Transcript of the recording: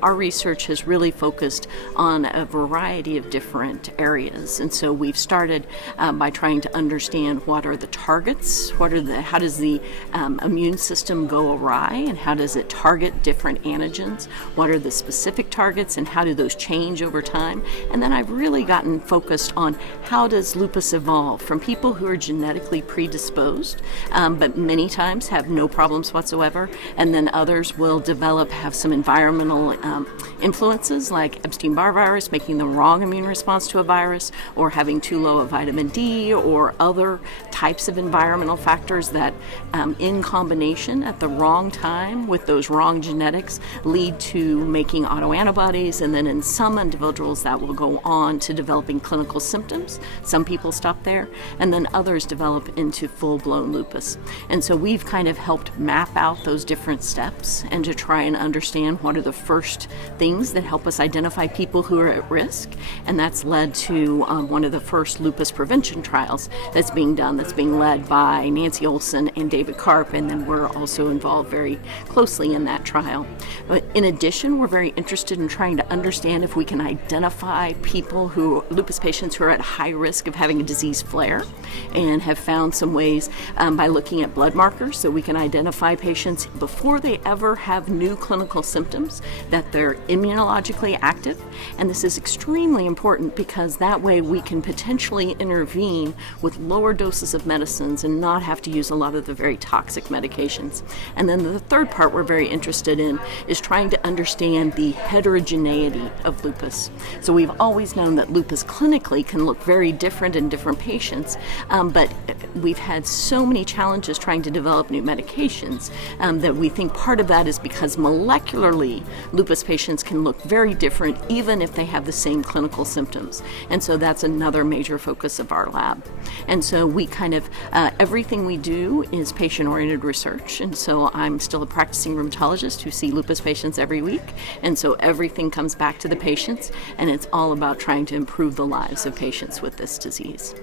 Our research has really focused on a variety of different areas, and so we've started by trying to understand what are the targets, how does the immune system go awry, and how does it target different antigens, what are the specific targets, and how do those change over time. And then I've really gotten focused on how does lupus evolve from people who are genetically predisposed, but many times have no problems whatsoever, and then others will have some environmental influences like Epstein-Barr virus, making the wrong immune response to a virus, or having too low a vitamin D, or other types of environmental factors that in combination at the wrong time with those wrong genetics lead to making autoantibodies, and then in some individuals that will go on to developing clinical symptoms. Some people stop there, and then others develop into full-blown lupus. And so we've kind of helped map out those different steps and to try and understand what are the first things that help us identify people who are at risk, and that's led to one of the first lupus prevention trials that's being led by Nancy Olson and David Karp, and then we're also involved very closely in that trial. But in addition, we're very interested in trying to understand if we can identify lupus patients who are at high risk of having a disease flare, and have found some ways by looking at blood markers so we can identify patients before they ever have new clinical symptoms that they're immunologically active. And this is extremely important because that way we can potentially intervene with lower doses of medicines and not have to use a lot of the very toxic medications. And then the third part we're very interested in is trying to understand the heterogeneity of lupus. So we've always known that lupus clinically can look very different in different patients, but we've had so many challenges trying to develop new medications that we think part of that is because molecularly lupus patients can look very different even if they have the same clinical symptoms. And so that's another major focus of our lab. And so we everything we do is patient-oriented research. And so I'm still a practicing rheumatologist who see lupus patients every week. And so everything comes back to the patients, and it's all about trying to improve the lives of patients with this disease.